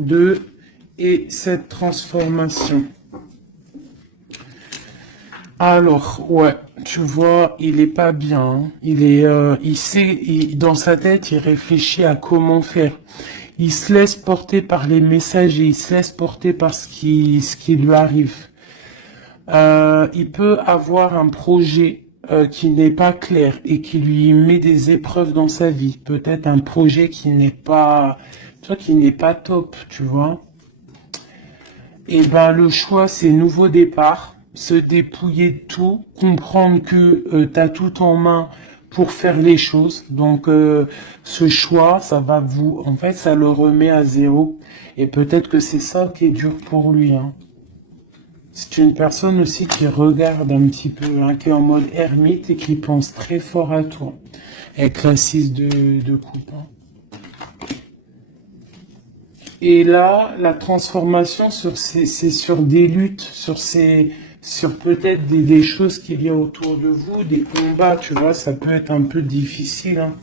et cette transformation. Alors, ouais, tu vois, il est pas bien, hein. Il sait, dans sa tête, il réfléchit à comment faire. Il se laisse porter par les messages et il se laisse porter par ce qui lui arrive. Il peut avoir un projet qui n'est pas clair et qui lui met des épreuves dans sa vie. Peut-être un projet qui n'est pas, qui n'est pas top, tu vois. Et le choix, c'est nouveau départ, se dépouiller de tout, comprendre que tu as tout en main pour faire les choses. Donc, ce choix, ça va vous, en fait, ça le remet à zéro. Et peut-être que c'est ça qui est dur pour lui, hein. C'est une personne aussi qui regarde un petit peu, hein, qui est en mode ermite et qui pense très fort à toi. Avec la 6 de coupe, hein. Et là, la transformation c'est sur des luttes, sur peut-être des choses qu'il y a autour de vous, des combats, tu vois, ça peut être un peu difficile, hein.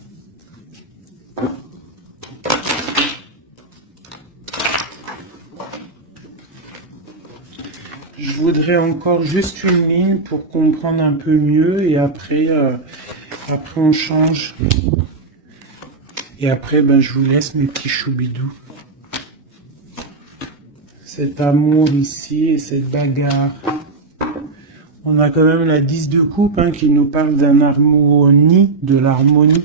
Je voudrais encore juste une ligne pour comprendre un peu mieux et après, après on change. Et après, ben, je vous laisse mes petits choubidous. Cet amour ici et cette bagarre. On a quand même la 10 de coupe, hein, qui nous parle d'un harmonie, de l'harmonie.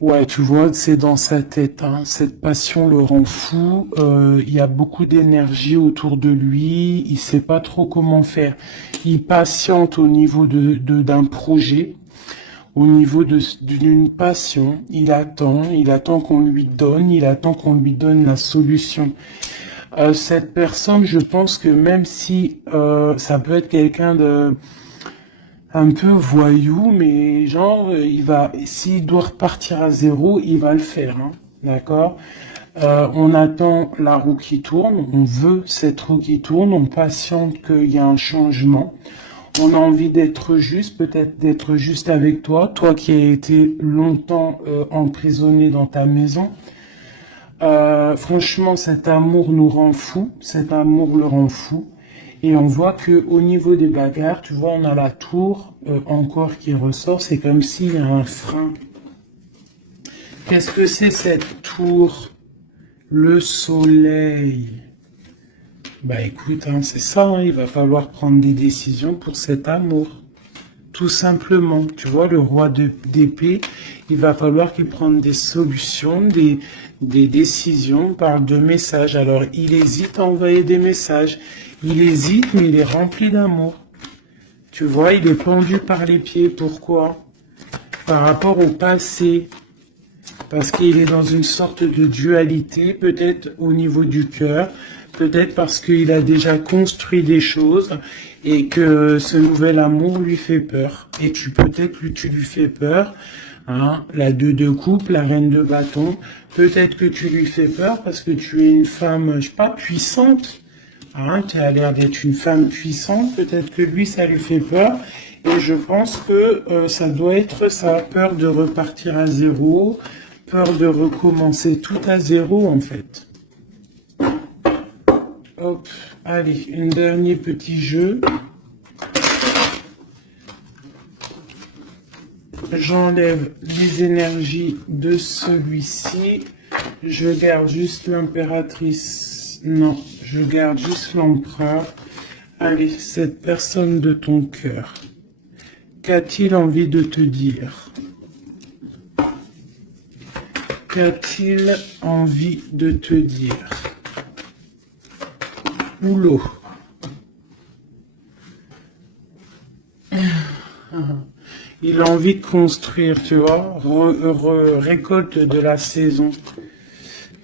Ouais, tu vois, c'est dans sa tête, hein. Cette passion le rend fou. Il y a beaucoup d'énergie autour de lui. Il sait pas trop comment faire. Il patiente au niveau d'un projet, au niveau d'une passion. Il attend qu'on lui donne, il attend qu'on lui donne la solution. Cette personne, je pense que même si ça peut être quelqu'un de un peu voyou, mais genre, s'il doit repartir à zéro, il va le faire, hein, d'accord? On attend la roue qui tourne, on veut cette roue qui tourne, on patiente qu'il y a un changement. On a envie d'être juste, peut-être d'être juste avec toi, toi qui as été longtemps emprisonné dans ta maison. Franchement, cet amour nous rend fou, cet amour le rend fou. Et on voit que au niveau des bagarres, tu vois, on a la tour encore qui ressort. C'est comme s'il y a un frein. Qu'est-ce que c'est cette tour? Le soleil. Bah écoute, hein, c'est ça, hein, il va falloir prendre des décisions pour cet amour. Tout simplement, tu vois, le roi d'épée, il va falloir qu'il prenne des solutions, des décisions par deux messages. Alors, il hésite à envoyer des messages. Il hésite, mais il est rempli d'amour. Tu vois, il est pendu par les pieds. Pourquoi? Par rapport au passé. Parce qu'il est dans une sorte de dualité, peut-être au niveau du cœur, peut-être parce qu'il a déjà construit des choses et que ce nouvel amour lui fait peur. Et peut-être que tu lui fais peur, hein, la 2 de coupe, la reine de bâton, peut-être que tu lui fais peur parce que tu es une femme, je sais pas, puissante, hein, tu as l'air d'être une femme puissante, peut-être que lui ça lui fait peur. Et je pense que ça doit être ça, peur de repartir à zéro, peur de recommencer tout à zéro en fait. Hop, allez, un dernier petit jeu. J'enlève les énergies de celui-ci. Je garde juste l'impératrice. Non, je garde juste l'empereur. Allez, cette personne de ton cœur. Qu'a-t-il envie de te dire? Qu'a-t-il envie de te dire? Boulot. Il a envie de construire, tu vois, récolte de la saison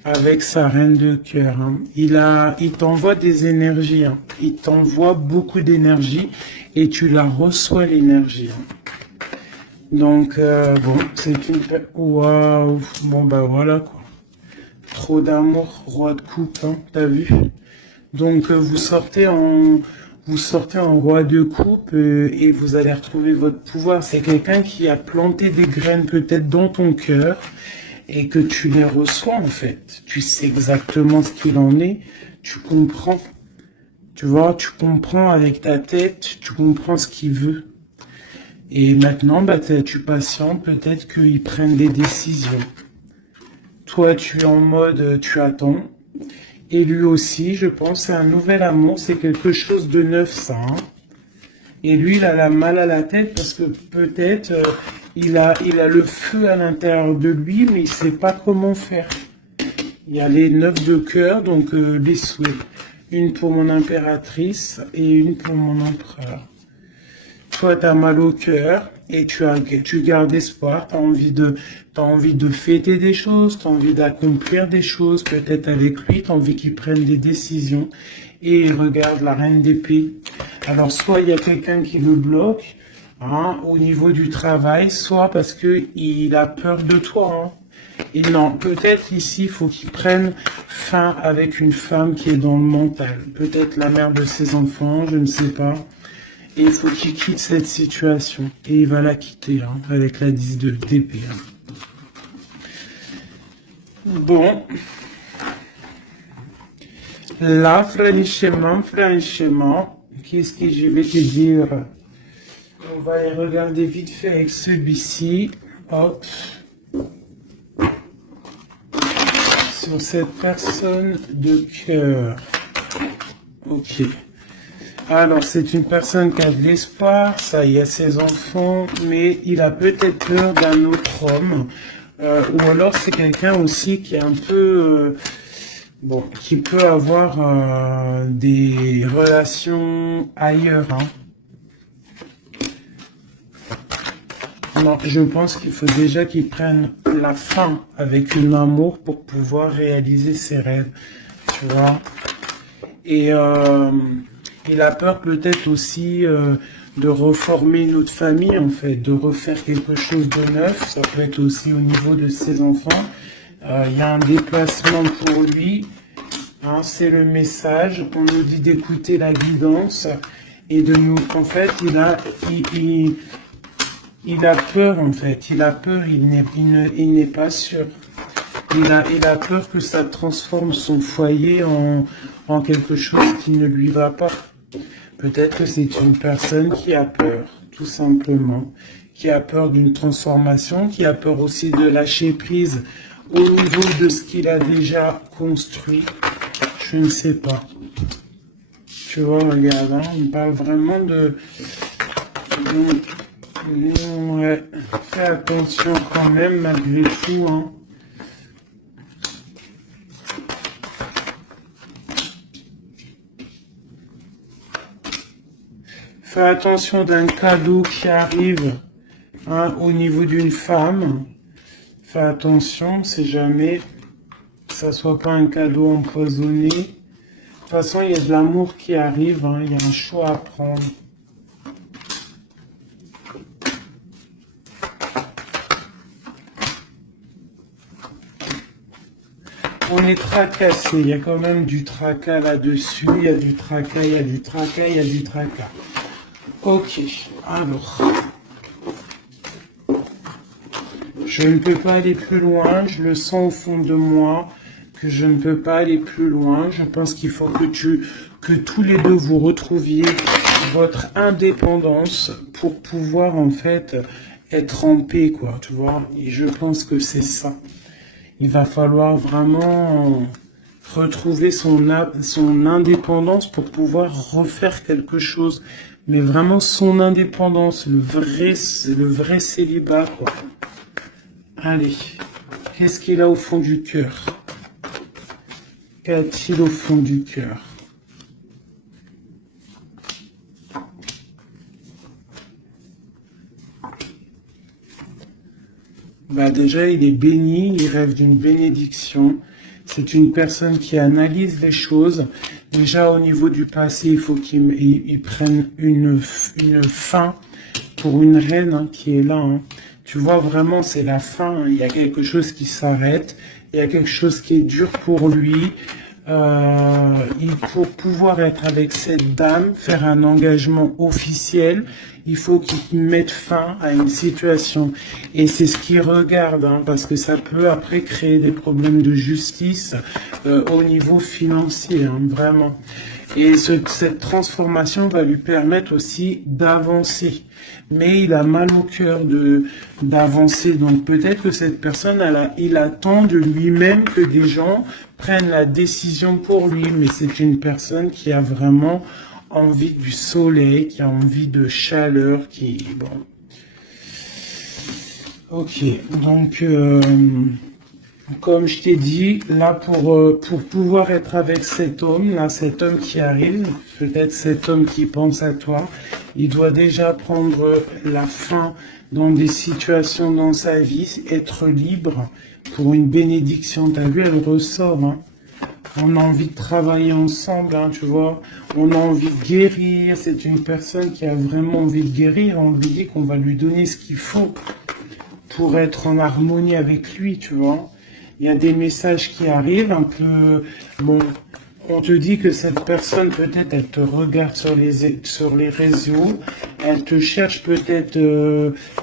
avec sa reine de cœur, hein. Il t'envoie des énergies, hein. Il t'envoie beaucoup d'énergie et tu la reçois l'énergie, hein. Donc, bon, c'est une... Waouh, bon, bah voilà, quoi. Trop d'amour, roi de coupe, hein, t'as vu? Donc, vous sortez en roi de coupe et vous allez retrouver votre pouvoir. C'est quelqu'un qui a planté des graines peut-être dans ton cœur et que tu les reçois, en fait. Tu sais exactement ce qu'il en est, tu comprends. Tu vois, tu comprends avec ta tête, tu comprends ce qu'il veut. Et maintenant, bah, tu patientes, peut-être qu'ils prennent des décisions. Toi, tu es en mode, tu attends. Et lui aussi, je pense, c'est un nouvel amour, c'est quelque chose de neuf, ça, hein. Et lui, il a la mal à la tête parce que peut-être il a le feu à l'intérieur de lui, mais il sait pas comment faire. Il y a les 9 de cœur, donc les souhaits. Une pour mon impératrice et une pour mon empereur. toi, tu as mal au cœur et tu gardes espoir, t'as envie de fêter des choses, tu as envie d'accomplir des choses, peut-être avec lui, tu as envie qu'il prenne des décisions. Et regarde la reine d'épée. Alors, soit il y a quelqu'un qui le bloque, hein, au niveau du travail, soit parce que il a peur de toi, hein. Et non, peut-être ici, il faut qu'il prenne fin avec une femme qui est dans le mental. Peut-être la mère de ses enfants, je ne sais pas. Et il faut qu'il quitte cette situation. Et il va la quitter, hein, avec la 10 d'épée. Hein. Bon. Là, franchement, qu'est-ce que je vais te dire? On va aller regarder vite fait avec celui-ci. Hop. Sur cette personne de cœur. Ok. Alors, c'est une personne qui a de l'espoir, ça, il y a ses enfants, mais il a peut-être peur d'un autre homme. Ou alors, c'est quelqu'un aussi qui est un peu... bon, qui peut avoir des relations ailleurs. Hein. Non, je pense qu'il faut déjà qu'il prenne la fin avec un amour pour pouvoir réaliser ses rêves. Tu vois. Et il a peur peut-être aussi de reformer une autre famille, en fait, de refaire quelque chose de neuf. Ça peut être aussi au niveau de ses enfants. Il y a un déplacement pour lui. Hein, c'est le message. On nous dit d'écouter la guidance et de nous... En fait, il a peur, en fait. Il a peur, il n'est pas sûr. Il a peur que ça transforme son foyer en quelque chose qui ne lui va pas. Peut-être que c'est une personne qui a peur, tout simplement. Qui a peur d'une transformation, qui a peur aussi de lâcher prise au niveau de ce qu'il a déjà construit. Je ne sais pas. Tu vois, regarde, hein, on parle vraiment de... Ouais, fais attention quand même malgré tout, hein. Fais attention d'un cadeau qui arrive, hein, au niveau d'une femme. Fais attention, c'est jamais que ça soit pas un cadeau empoisonné. De toute façon, il y a de l'amour qui arrive, hein, il y a un choix à prendre. On est tracassé, il y a quand même du tracas là-dessus, il y a du tracas, il y a du tracas, il y a du tracas. Ok, alors. Je ne peux pas aller plus loin, je le sens au fond de moi, que je ne peux pas aller plus loin. Je pense qu'il faut que tous les deux vous retrouviez votre indépendance pour pouvoir en fait être en paix, quoi, tu vois. Et je pense que c'est ça. Il va falloir vraiment retrouver son indépendance pour pouvoir refaire quelque chose. Mais vraiment son indépendance, le vrai célibat, quoi. Allez, qu'est-ce qu'il a au fond du cœur? Qu'a-t-il au fond du cœur? Bah déjà, il est béni, il rêve d'une bénédiction. C'est une personne qui analyse les choses. Déjà, au niveau du passé, il faut qu'il prenne une fin pour une reine, hein, qui est là. Hein. Tu vois, vraiment, c'est la fin. Hein. Il y a quelque chose qui s'arrête. Il y a quelque chose qui est dur pour lui. Il faut pouvoir être avec cette dame, faire un engagement officiel. Il faut qu'il mette fin à une situation. Et c'est ce qu'il regarde, hein, parce que ça peut après créer des problèmes de justice au niveau financier, hein, vraiment. Et cette transformation va lui permettre aussi d'avancer. Mais il a mal au cœur d'avancer. Donc peut-être que cette personne, il attend de lui-même que des gens prennent la décision pour lui. Mais c'est une personne qui a vraiment envie du soleil, qui a envie de chaleur, bon. Ok, donc... comme je t'ai dit, là pour pouvoir être avec cet homme qui arrive, peut-être cet homme qui pense à toi, Il doit déjà prendre la fin dans des situations dans sa vie, être libre pour une bénédiction. T'as vu, elle ressort, hein. On a envie de travailler ensemble, hein, tu vois. On a envie de guérir. C'est une personne qui a vraiment envie de guérir. On lui dit qu'on va lui donner ce qu'il faut pour être en harmonie avec lui, tu vois. Il y a des messages qui arrivent un peu... Bon, on te dit que cette personne, peut-être, elle te regarde sur les réseaux. Elle te cherche peut-être...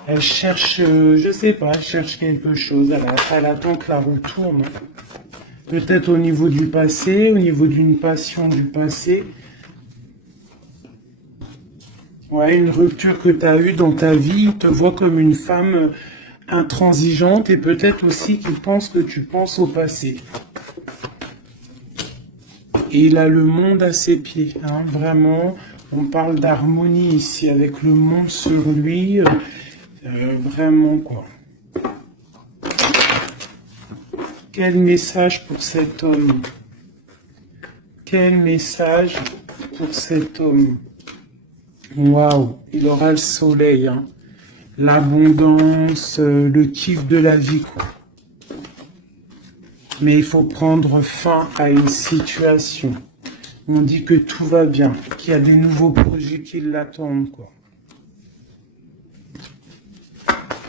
elle cherche, je sais pas, elle cherche quelque chose. Elle attend que la roue tourne. Peut-être au niveau du passé, au niveau d'une passion du passé. Ouais, une rupture que tu as eue dans ta vie, il te voit comme une femme intransigeante et peut-être aussi qu'il pense que tu penses au passé. Et il a le monde à ses pieds, hein, vraiment. On parle d'harmonie ici avec le monde sur lui. Vraiment, quoi. Quel message pour cet homme? Quel message pour cet homme? Waouh, il aura le soleil, hein. L'abondance, le kiff de la vie, quoi. Mais il faut prendre fin à une situation. On dit que tout va bien, qu'il y a des nouveaux projets qui l'attendent, quoi.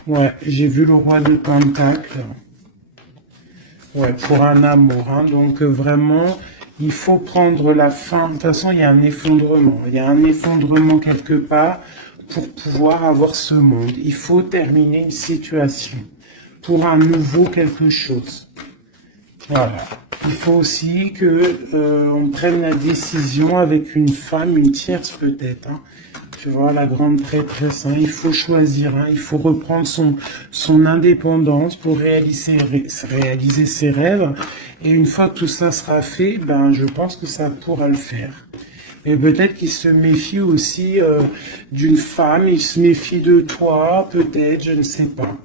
Ouais, j'ai vu le roi des pentacles. Ouais, pour un amour, hein. Donc vraiment, il faut prendre la fin. De toute façon, il y a un effondrement. Il y a un effondrement quelque part pour pouvoir avoir ce monde. Il faut terminer une situation pour un nouveau quelque chose. Voilà. Il faut aussi que on prenne la décision avec une femme, une tierce peut-être, hein. Tu vois, la grande prêtresse, hein. Il faut choisir, hein. Il faut reprendre son indépendance pour réaliser ses rêves. Et une fois que tout ça sera fait, ben, je pense que ça pourra le faire. Et peut-être qu'il se méfie aussi d'une femme, il se méfie de toi, peut-être, je ne sais pas.